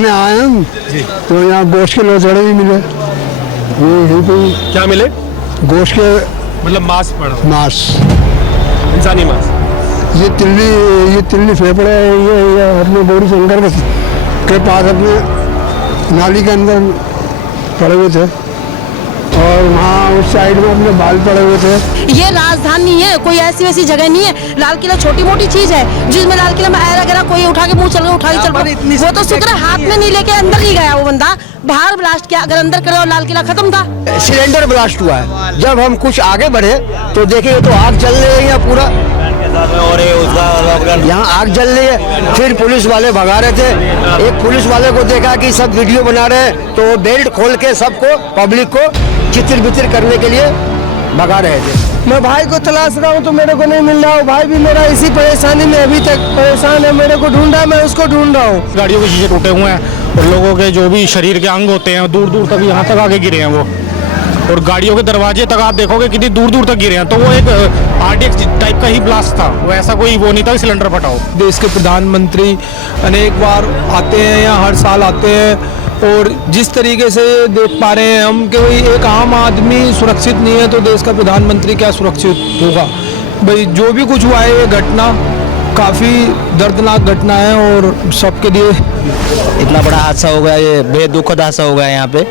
मैं आया हूँ तो यहाँ गोश्त के लोचड़े भी मिले। ये कोई क्या मिले? गोश्त के मतलब मांस पड़ा, मांस, इंसानी मांस। ये तिल्ली फेफड़े ये अपने बोरी शंकर के पास अपने नाली के अंदर पड़े हुए थे और वहाँ उस साइड में अपने बाल पड़े हुए थे। ये राजधानी है, कोई ऐसी वैसी जगह नहीं है। लाल किला छोटी मोटी चीज है जिसमें लाल किला में आया वगैरह कोई उठा के मुंह चल गया, उठा के चल गया। वो तो शुक्र है हाथ में नहीं लेके अंदर नहीं गया वो बंदा, बाहर ब्लास्ट किया। अगर अंदर करे और लाल किला खत्म था। सिलेंडर ब्लास्ट हुआ है। जब हम कुछ आगे बढ़े तो देखे तो आग जल रही है पूरा, यहाँ आग जल रही है। फिर पुलिस वाले भगा रहे थे। एक पुलिस वाले को देखा कि सब वीडियो बना रहे हैं तो वो बेल्ट खोल के सबको पब्लिक को चितिर बितिर करने के लिए भगा रहे थे। मैं भाई को तलाश रहा हूँ तो मेरे को नहीं मिल रहा हूँ। भाई भी मेरा इसी परेशानी में अभी तक परेशान है, मेरे को ढूंढा, मैं उसको ढूंढ रहा हूँ। गाड़ियों के शीशे टूटे हुए हैं और लोगों के जो भी शरीर के अंग होते हैं दूर दूर तक यहाँ तक आगे गिरे हैं वो, और गाड़ियों के दरवाजे तक आप देखोगे कितनी दूर दूर तक गिरे हैं। तो वो एक आरडीएक्स टाइप का ही ब्लास्ट था, वो ऐसा कोई वो नहीं था कि सिलेंडर फटा हो। देश के प्रधानमंत्री अनेक बार आते हैं या हर साल आते हैं और जिस तरीके से देख पा रहे हैं हम कि भाई एक आम आदमी सुरक्षित नहीं है तो देश का प्रधानमंत्री क्या सुरक्षित होगा। भाई जो भी कुछ हुआ है ये घटना काफ़ी दर्दनाक घटना है और सबके लिए इतना बड़ा हादसा हो गया, ये बेहद दुखद हादसा हो गया यहाँ पे,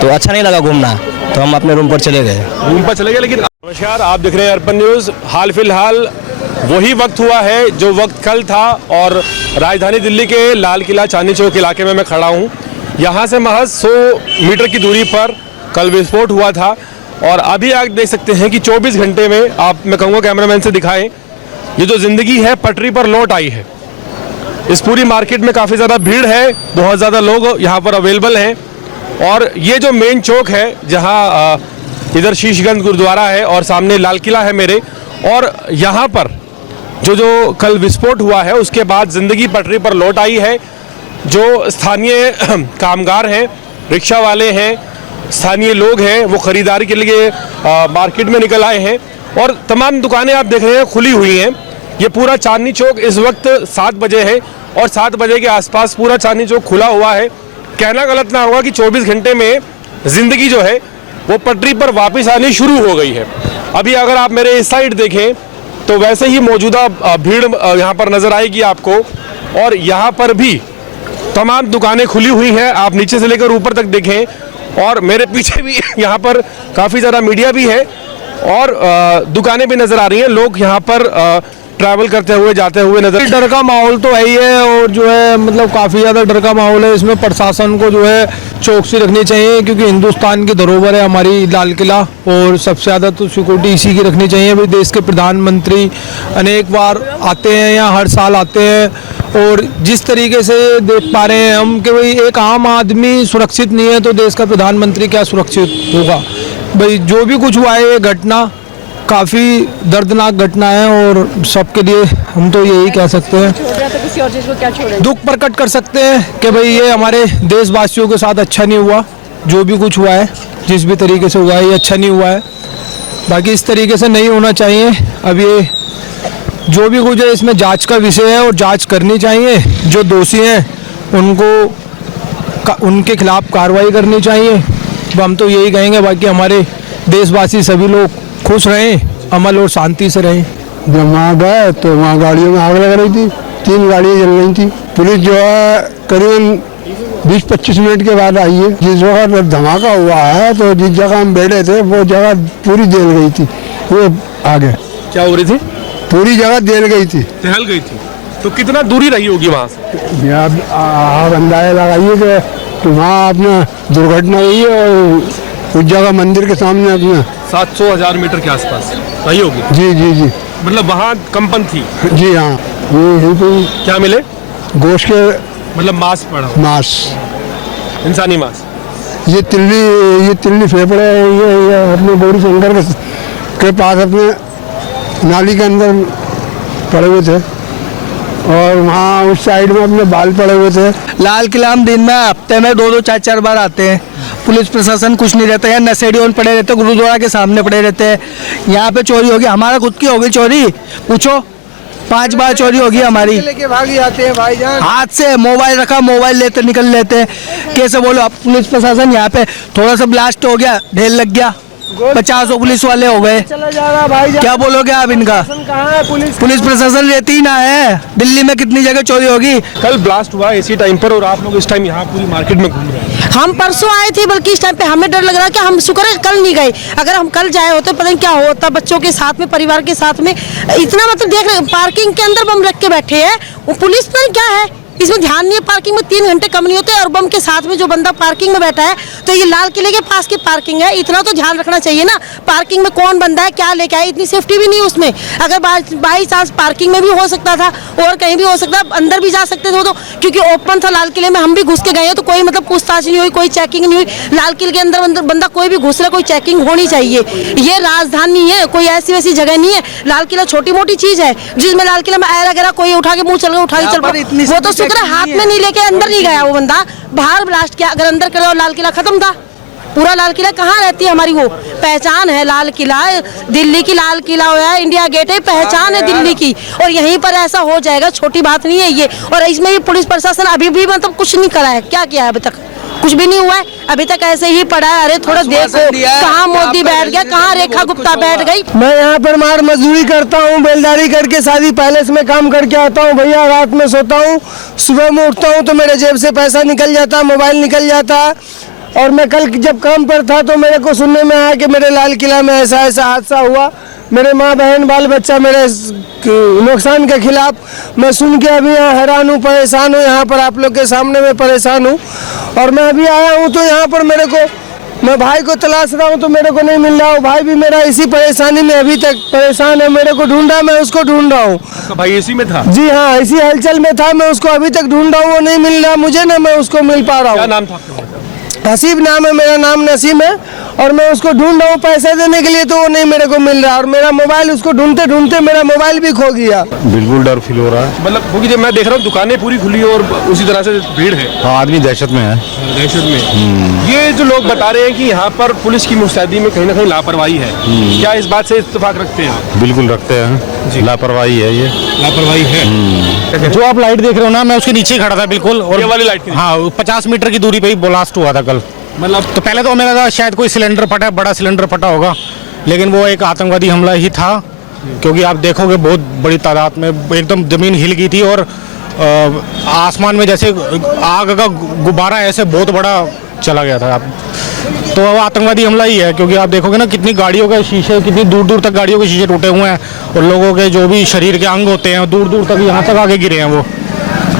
तो अच्छा नहीं लगा घूमना, तो हम अपने रूम पर चले गए। लेकिन नमस्कार, आप देख रहे हैं अर्पण न्यूज़। हाल फिलहाल वही वक्त हुआ है जो वक्त कल था और राजधानी दिल्ली के लाल किला चांदनी चौक इलाके में मैं खड़ा हूँ। यहाँ से महज 100 मीटर की दूरी पर कल विस्फोट हुआ था और अभी आप देख सकते हैं कि 24 घंटे में आप, मैं कहूँगा कैमरामैन से दिखाएं, ये जो ज़िंदगी है पटरी पर लौट आई है। इस पूरी मार्केट में काफ़ी ज़्यादा भीड़ है, बहुत ज़्यादा लोग यहाँ पर अवेलेबल हैं और ये जो मेन चौक है जहाँ इधर शीशगंज गुरुद्वारा है और सामने लाल किला है मेरे, और यहाँ पर जो कल विस्फोट हुआ है उसके बाद ज़िंदगी पटरी पर लौट आई है। जो स्थानीय कामगार हैं, रिक्शा वाले हैं, स्थानीय लोग हैं, वो ख़रीदारी के लिए मार्केट में निकल आए हैं और तमाम दुकानें आप देख रहे हैं खुली हुई हैं। ये पूरा चांदनी चौक इस वक्त 7 बजे है और 7 बजे के आसपास पूरा चांदनी चौक खुला हुआ है। कहना गलत ना होगा कि 24 घंटे में ज़िंदगी जो है वो पटरी पर वापस आनी शुरू हो गई है। अभी अगर आप मेरे इस साइड देखें तो वैसे ही मौजूदा भीड़ यहाँ पर नज़र आएगी आपको और यहाँ पर भी तमाम दुकानें खुली हुई हैं। आप नीचे से लेकर ऊपर तक देखें और मेरे पीछे भी यहाँ पर काफ़ी ज़्यादा मीडिया भी है और दुकानें भी नज़र आ रही हैं। लोग यहाँ पर ट्रैवल करते हुए जाते हुए नजर। डर का माहौल तो है ही है और जो है मतलब काफ़ी ज़्यादा डर का माहौल है। इसमें प्रशासन को जो है चौकसी रखनी चाहिए क्योंकि हिंदुस्तान की धरोहर है हमारी लाल किला और सबसे ज़्यादा तो सिक्योरिटी इसी की रखनी चाहिए। भाई देश के प्रधानमंत्री अनेक बार आते हैं या हर साल आते हैं और जिस तरीके से देख पा रहे हैं हम कि भाई एक आम आदमी सुरक्षित नहीं है तो देश का प्रधानमंत्री क्या सुरक्षित होगा। भाई जो भी कुछ हुआ है ये घटना काफ़ी दर्दनाक घटना है और सबके लिए हम तो यही कह सकते हैं, किसी और चीज को क्या छोड़े, दुख प्रकट कर सकते हैं कि भाई ये हमारे देशवासियों के साथ अच्छा नहीं हुआ। जो भी कुछ हुआ है जिस भी तरीके से हुआ है ये अच्छा नहीं हुआ है, बाकी इस तरीके से नहीं होना चाहिए। अब ये जो भी कुछ है इसमें जांच का विषय है और जांच करनी चाहिए। जो दोषी हैं उनके खिलाफ कार्रवाई करनी चाहिए। हम तो यही कहेंगे, बाकी हमारे देशवासी सभी लोग खुश रहें, अमल और शांति से रहें। जब वहाँ गए तो वहाँ गाड़ियों में आग लग रही थी, 3 गाड़ियाँ जल रही थी। पुलिस जो है करीबन 20-25 मिनट के बाद आई है। जिस वक्त धमाका हुआ है तो जिस जगह हम बैठे थे वो जगह पूरी जल गई थी। वो आगे क्या हो रही थी? पूरी जगह जल गई थी, टहल गई थी। तो कितना दूरी रही होगी वहाँ से? आप अंदाजा लगाइए कि वहाँ अपना दुर्घटना हुई है और उस जगह मंदिर के सामने अपना 700-1000 मीटर के आसपास रही होगी। जी जी जी, मतलब वहाँ कंपन थी। जी हाँ। ये कोई क्या मिले? गोश्त के मतलब मांस पड़ा, मांस, इंसानी मांस। ये तिल्ली फेफड़े ये अपने बोरी शंकर के पास अपने नाली के अंदर पड़े हुए थे और वहाँ उस साइड में अपने बाल पड़े हुए थे। लाल किला हम दिन में हफ्ते में 2-2 4-4 बार आते हैं। पुलिस प्रशासन कुछ नहीं रहता है, नशेड़ी ऑन पड़े रहते, गुरुद्वारा के सामने पड़े रहते हैं। यहाँ पे चोरी होगी, हमारा खुद की होगी चोरी, पूछो 5 बार चोरी होगी हमारी। लेके भाग जाते हैं भाईजान। हाथ से मोबाइल रखा, मोबाइल लेते निकल लेते हैं। कैसे बोलो, अब पुलिस प्रशासन यहाँ पे थोड़ा सा ब्लास्ट हो गया, ढेर लग गया, 50 पुलिस वाले हो गए। चला जा रहा भाईजान। क्या बोलोगे आप इनका? कहाँ है पुलिस? पुलिस प्रशासन रहती ही ना है। दिल्ली में कितनी जगह चोरी होगी। कल ब्लास्ट हुआ इसी टाइम पर और आप लोग इस टाइम यहाँ पूरी मार्केट में घूम रहे हैं। हम परसों आए थे, बल्कि इस टाइम पे हमें डर लग रहा है कि हम शुक्र है कल नहीं गए। अगर हम कल जाए होते पता नहीं क्या होता, बच्चों के साथ में, परिवार के साथ में। इतना मतलब देख रहे पार्किंग के अंदर बम रख के बैठे हैं। वो पुलिस पर क्या है, इसमें ध्यान नहीं है। पार्किंग में 3 घंटे कम नहीं होते और बम के साथ में जो बंदा पार्किंग में बैठा है, तो ये लाल किले के पास की पार्किंग है, इतना तो ध्यान रखना चाहिए ना। पार्किंग में कौन बंदा है, क्या लेके आया, इतनी सेफ्टी भी नहीं है उसमें। अगर बाई चांस पार्किंग में भी हो सकता था और कहीं भी हो सकता, अंदर भी जा सकते थे वो तो, क्योंकि ओपन था लाल किले में। हम भी घुस के गए तो कोई मतलब पूछताछ नहीं हुई, कोई चेकिंग नहीं हुई। लाल किले के अंदर बंदा कोई भी घुस रहा, कोई चेकिंग होनी चाहिए। ये राजधानी है, कोई ऐसी वैसी जगह नहीं है। लाल किला छोटी मोटी चीज है, जिसमें लाल किला में आया वगैरह कोई उठा के मुंह चल गया, उठा के चल गया, वो तो शुक्र है हाथ में नहीं लेके अंदर नहीं गया वो बंदा, बाहर ब्लास्ट किया। अगर अंदर करे और लाल किला खत्म था। पूरा लाल किला कहाँ रहती है हमारी, वो पहचान है लाल किला, दिल्ली की लाल किला हुआ है, इंडिया गेट है, पहचान है दिल्ली की। और यहीं पर ऐसा हो जाएगा, छोटी बात नहीं है ये। और इसमें भी पुलिस प्रशासन अभी भी मतलब कुछ नहीं करा है। क्या किया है अभी तक? कुछ भी नहीं हुआ है अभी तक, ऐसे ही पड़ा है। अरे थोड़ा देखो, कहाँ मोदी बैठ गया, कहाँ रेखा गुप्ता बैठ गई। मैं यहाँ पर मार मजदूरी करता हूँ, बेलदारी करके शादी पैलेस में काम करके आता हूँ भैया। रात में सोता हूँ, सुबह में उठता हूँ तो मेरे जेब से पैसा निकल जाता है, मोबाइल निकल जाता है। और मैं कल जब काम पर था तो मेरे को सुनने में आया कि मेरे लाल किला में ऐसा ऐसा हादसा हुआ। मेरे माँ बहन बाल बच्चा मेरे नुकसान के खिलाफ मैं सुन के अभी यहाँ हैरान हूँ, परेशान हूँ। यहाँ पर आप लोग के सामने मैं परेशान हूँ। और मैं अभी आया हूँ तो यहाँ पर मेरे को, मैं भाई को तलाश रहा हूँ तो मेरे को नहीं मिल रहा हूँ। भाई भी मेरा इसी परेशानी में अभी तक परेशान है, मेरे को ढूंढा, मैं उसको ढूंढ रहा हूँ। तो भाई इसी में था? जी हाँ, इसी हलचल में था, मैं उसको अभी तक ढूंढ रहा हूँ, वो नहीं मिल रहा मुझे, ना मैं उसको मिल पा रहा हूँ। क्या नाम था आपका? हसीब नाम है, मेरा नाम नसीम है। और मैं उसको ढूंढ रहा हूँ पैसे देने के लिए, तो वो नहीं मेरे को मिल रहा। और मेरा मोबाइल, उसको ढूंढते ढूंढते मेरा मोबाइल भी खो गया। बिल्कुल डर फील हो रहा है। मतलब क्योंकि जब मैं देख रहा हूँ दुकानें पूरी खुली और उसी तरह से भीड़ है। हाँ, आदमी दहशत में है। दहशत में। ये जो लोग बता रहे हैं कि यहाँ पर पुलिस की मुस्तैदी में कहीं ना कहीं लापरवाही है, क्या इस बात से इत्तेफाक रखते हैं? बिल्कुल रखते हैं, लापरवाही है ये। लापरवाही है। जो आप लाइट देख रहे हो ना, मैं उसके नीचे खड़ा था बिल्कुल। और ये वाली लाइट? हाँ, 50 मीटर की दूरी पे ही ब्लास्ट हुआ था कल। मतलब तो पहले तो मेरा था शायद कोई सिलेंडर फटा, बड़ा सिलेंडर फटा होगा, लेकिन वो एक आतंकवादी हमला ही था। क्योंकि आप देखोगे बहुत बड़ी तादाद में एकदम ज़मीन हिल गई थी और आसमान में जैसे आग का गुब्बारा ऐसे बहुत बड़ा चला गया था। तो वो आतंकवादी हमला ही है। क्योंकि आप देखोगे ना कितनी गाड़ियों के शीशे, कितनी दूर दूर तक गाड़ियों के शीशे टूटे हुए हैं और लोगों के जो भी शरीर के अंग होते हैं दूर दूर तक यहाँ तक आगे गिरे हैं वो।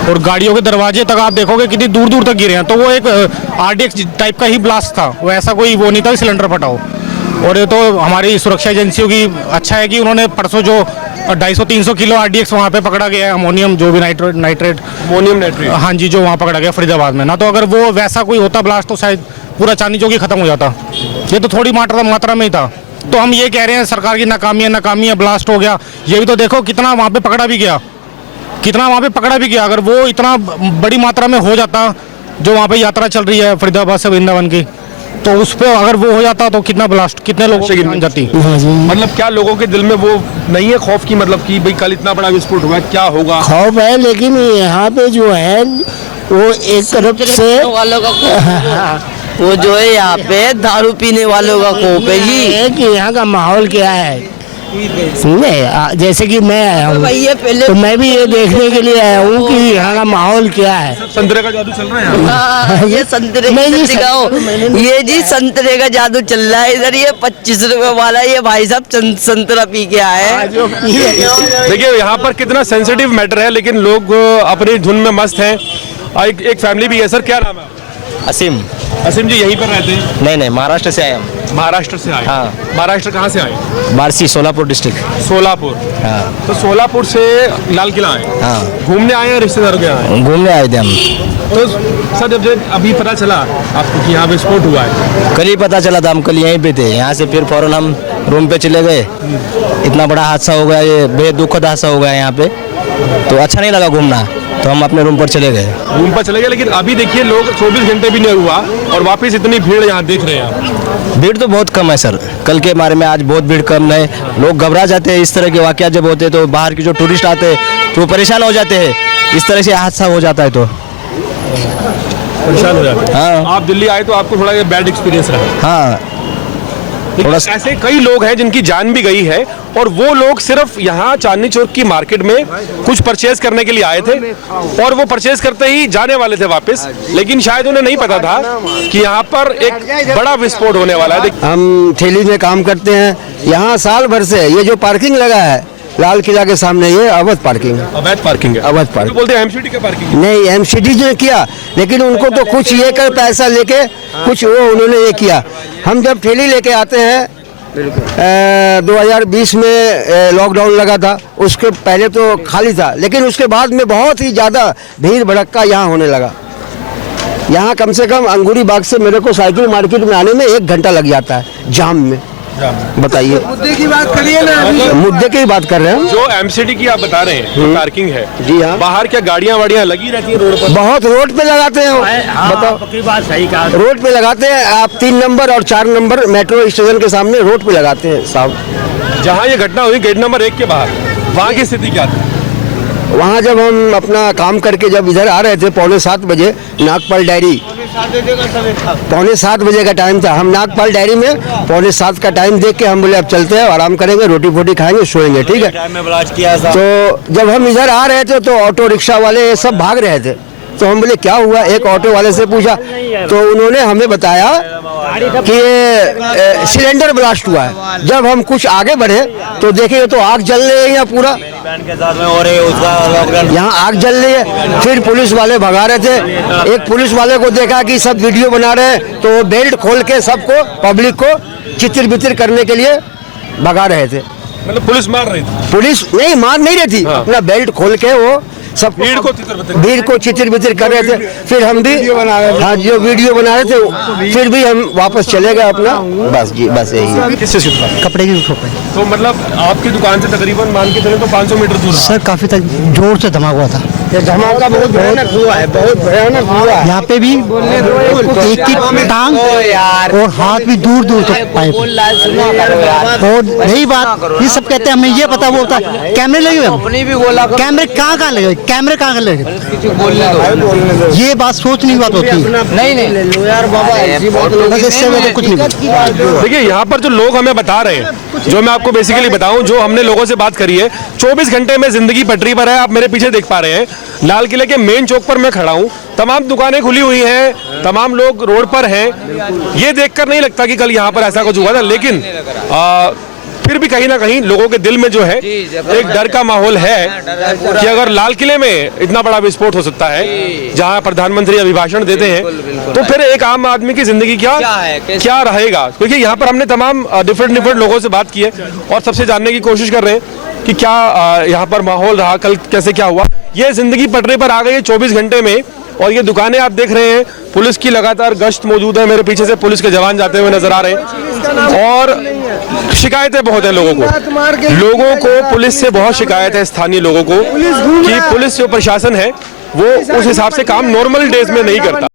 और गाड़ियों के दरवाजे तक आप देखोगे कितनी दूर दूर तक गिरे हैं। तो वो एक RDX टाइप का ही ब्लास्ट था, वो ऐसा कोई वो नहीं था कि सिलेंडर फटा हो। और ये तो हमारी सुरक्षा एजेंसियों की अच्छा है कि उन्होंने परसों जो 250-300 किलो RDX वहाँ पे पकड़ा गया है, अमोनियम जो भी नाइट्रेट, हाँ जी, जो वहाँ पकड़ा गया फरीदाबाद में ना। तो अगर वो वैसा कोई होता ब्लास्ट तो शायद पूरा चांदी चौक ही खत्म हो जाता। ये तो थोड़ी मात्रा में ही था। तो हम ये कह रहे हैं सरकार की नाकामी है, ब्लास्ट हो गया। ये भी तो देखो कितना वहाँ पे पकड़ा भी गया, अगर वो इतना बड़ी मात्रा में हो जाता, जो वहाँ पे यात्रा चल रही है फरीदाबाद से वृंदावन की, तो उस पर अगर वो हो जाता तो कितना ब्लास्ट, कितने लोगों की जान जाती। मतलब क्या लोगों के दिल में वो नहीं है खौफ की, मतलब कि भाई कल इतना बड़ा विस्फोट हुआ, क्या होगा? खौफ है, लेकिन यहाँ पे जो है वो एक तरफ से वालों का वो जो है यहाँ पे दारू पीने वालों का खौफ है जी। कि यहाँ का माहौल क्या है, समझे? जैसे कि मैं आया हूँ तो मैं भी ये देखने के लिए आया हूँ कि यहाँ का माहौल क्या है। संतरे का जादू चल रहा है ये संतरे ये जी संतरे का जादू चल रहा है इधर। ये 25 रुपए वाला ये भाई साहब संतरा पी के आए। देखिए यहाँ पर कितना सेंसिटिव मैटर है, लेकिन लोग अपनी धुन में मस्त हैं। एक फैमिली भी है। सर क्या नाम है? असीम। असीम जी यहीं पर रहते हैं? नहीं, महाराष्ट्र से आए हम। महाराष्ट्र से आए? हाँ। महाराष्ट्र कहाँ से आए? बारसी, सोलापुर डिस्ट्रिक्ट। सोलापुर। हाँ। तो सोलापुर से लाल किला आए? हाँ। घूमने आए हैं, रिश्तेदारों के आए? घूमने आए थे हम। तो सर जब अभी पता चला आपको कि यहाँ पे विस्फोट हुआ है? कल ही पता चला था, हम कल यहीं पे थे। यहाँ से फिर फौरन हम रूम पे चले गए। इतना बड़ा हादसा हो गया, ये बेहद दुखद हादसा हो गया यहाँ पे, तो अच्छा नहीं लगा घूमना। तो हम अपने रूम पर चले गए। रूम पर चले गए, लेकिन अभी देखिए लोग 24 घंटे भी नहीं हुआ और वापस इतनी भीड़ यहाँ देख रहे हैं। भीड़ तो बहुत कम है सर, कल के बारे में आज बहुत भीड़ कम है। लोग घबरा जाते हैं, इस तरह के वाकया जब होते हैं तो बाहर के जो टूरिस्ट आते हैं तो परेशान हो जाते हैं, इस तरह से हादसा हो जाता है तो परेशान हो जाते हैं। हाँ। आप दिल्ली आए तो आपको थोड़ा बैड एक्सपीरियंस रहा। हाँ, थोड़ा ऐसे कई लोग हैं जिनकी जान भी गई है और वो लोग सिर्फ यहाँ चांदनी चौक की मार्केट में कुछ परचेज करने के लिए आए थे और वो परचेज करते ही जाने वाले थे वापस, लेकिन शायद उन्हें नहीं पता था कि यहाँ पर एक बड़ा विस्फोट होने वाला है। हम ठेली में काम करते हैं, यहाँ साल भर से ये जो पार्किंग लगा है लाल किला के सामने, ये अवैध पार्किंग है। अवैध पार्किंग है। अवैध पार्किंग बोलते हैं एमसीडी का पार्किंग है। नहीं, एमसीडी ने किया, लेकिन उनको तो कुछ ये कर पैसा लेके कुछ वो उन्होंने ये किया। हम जब ठेली लेके आते हैं 2020 में लॉकडाउन लगा था, उसके पहले तो खाली था, लेकिन उसके बाद में बहुत ही ज़्यादा भीड़ भड़क्का यहाँ होने लगा। यहाँ कम से कम अंगूरी बाग से मेरे को साइकिल मार्केट में आने में 1 घंटा लग जाता है जाम में। बताइए, मुद्दे की बात करिए ना। मुद्दे की बात कर रहे हैं। जो एमसीडी की आप बता रहे हैं पार्किंग है, जी हाँ, बाहर क्या गाड़ियां वाड़ियां लगी रहती है रोड पर? बहुत रोड पे लगाते हैं। बताओ, आपकी बात सही कहा। रोड पे लगाते हैं। आप 3 नंबर और 4 नंबर मेट्रो स्टेशन के सामने रोड पे लगाते हैं साहब। जहाँ ये घटना हुई गेट नंबर 1 के बाहर, वहाँ की स्थिति क्या थी? वहाँ जब हम अपना काम करके जब इधर आ रहे थे 6:45 बजे, नागपाल डायरी, 6:45 बजे का टाइम था। हम नागपाल डायरी में 6:45 का टाइम देख के हम बोले अब चलते हैं, आराम करेंगे, रोटी फोटी खाएंगे, सोएंगे, ठीक है। तो जब हम इधर आ रहे थे तो ऑटो रिक्शा वाले सब भाग रहे थे, तो हम बोले क्या हुआ, एक ऑटो वाले से पूछा तो उन्होंने हमें बताया कि ये सिलेंडर ब्लास्ट हुआ है। जब हम कुछ आगे बढ़े तो देखे तो आग जल रही है, यहाँ पूरा यहाँ आग जल रही है। फिर पुलिस वाले भगा रहे थे, एक पुलिस वाले को देखा कि सब वीडियो बना रहे हैं तो वो बेल्ट खोल के सबको, पब्लिक को चितिर बितिर करने के लिए भगा रहे थे। मतलब पुलिस मार रही थी? पुलिस नहीं मार नहीं रही थी, अपना बेल्ट खोल के वो सब भीड़ को चितिर बितिर कर रहे थे। फिर हम भी हाँ जो वीडियो बना रहे थे, फिर भी हम वापस चले गए अपना। बस जी, बस यही। किससे शिफ्ट? कपड़े की शॉप है तो मतलब आपकी दुकान से तकरीबन मान के चले तो 500 मीटर दूर सर, काफी तक जोर से धमाका हुआ था। धमाका बहुत भयानक हुआ है, बहुत भयानक हुआ है। यहाँ पे भी एक की टांग और हाथ भी दूर दूर तक पाइप। और यही बात ये सब कहते हैं, हमें ये पता वो होता है कैमरे लगे हुए, कैमरे कहाँ लगे, कैमरे कहाँ लगे, ये बात सोचने की बात होती है। नहीं यार बाबा, बस इससे तो कुछ नहीं। देखिए यहाँ पर जो लोग हमें बता रहे हैं, जो मैं आपको बेसिकली बताऊं, जो हमने लोगों से बात करी है, 24 घंटे में जिंदगी पटरी पर है। आप मेरे पीछे देख पा रहे हैं, लाल किले के मेन चौक पर मैं खड़ा हूं, तमाम दुकानें खुली हुई हैं, तमाम लोग रोड पर हैं। ये देखकर नहीं लगता कि कल यहाँ पर ऐसा कुछ हुआ था, लेकिन फिर भी कहीं ना कहीं लोगों के दिल में जो है एक डर का माहौल है कि अगर लाल किले में इतना बड़ा विस्फोट हो सकता है, जहां प्रधानमंत्री अभिभाषण देते हैं, तो फिर एक आम आदमी की जिंदगी क्या रहेगा। क्योंकि यहाँ पर हमने तमाम डिफरेंट लोगों से बात की है और सबसे जानने की कोशिश कर रहे हैं कि क्या यहाँ पर माहौल रहा, कल कैसे क्या हुआ। ये जिंदगी पटरी पर आ गई है 24 घंटे में। और ये दुकानें आप देख रहे हैं, पुलिस की लगातार गश्त मौजूद है। मेरे पीछे से पुलिस के जवान जाते हुए नजर आ रहे हैं और शिकायतें बहुत है लोगों को पुलिस से बहुत शिकायत है, स्थानीय लोगों को, कि पुलिस जो प्रशासन है वो उस हिसाब से काम नॉर्मल डेज में नहीं करता।